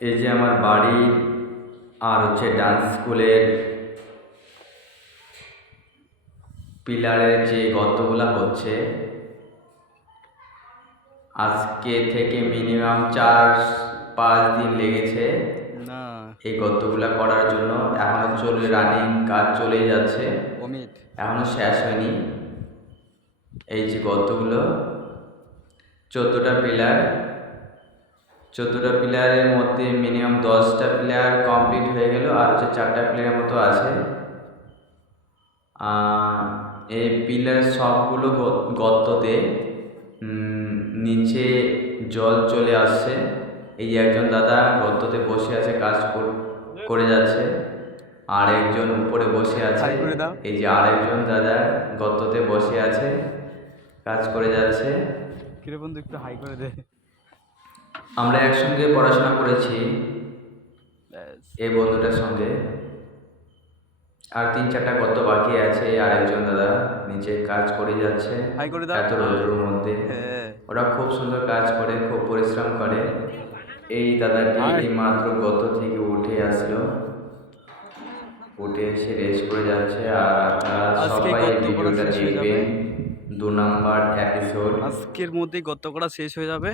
এই যে আমার বাড়ির আর হচ্ছে ডান্স স্কুলের পিলারের যে গর্তগুলা হচ্ছে, আজকে থেকে মিনিমাম 4-5 দিন লেগেছে না এই গর্তগুলা করার জন্য। এখনো রানিং কাজ চলেই যাচ্ছে, অমিত এখনো শেষ হয়নি। এই যে গর্তগুলো 14টা পিলার, 14টা পিলারের মধ্যে মিনিমাম 10টা পিলার কমপ্লিট হয়ে গেল, আর হচ্ছে 4টা পিলারের মতো আছে। এই পিলার সবগুলো গর্ততে নিচে জল চলে আসছে। এই যে একজন দাদা গর্ততে বসে আছে, কাজ করে যাচ্ছে, আর একজন উপরে বসে আছে। এই যে আরেকজন দাদা গর্ততে বসে আছে, কাজ করে যাচ্ছে। কিরে বন্ধু একটু হাই করে দে। আমরা একসঙ্গে পড়াশোনা করেছি এই বন্ধুটার সঙ্গে। আর 3-4টা গর্ত বাকি আছে, আর একজন দাদা নিচে কাজ করে যাচ্ছে এত রোদের মধ্যে। ওরা খুব সুন্দর কাজ করে, খুব পরিশ্রম করে। এই দাদাটি এই মাত্র গর্ত থেকে উঠে আসলো, উঠে এসে রেস্ট করে যাচ্ছে। আর আপনারা সবাই ভিডিওটা দেখবেন, 2 নাম্বার এপিসোড। আজকের মধ্যেই গর্ত করা শেষ হয়ে যাবে।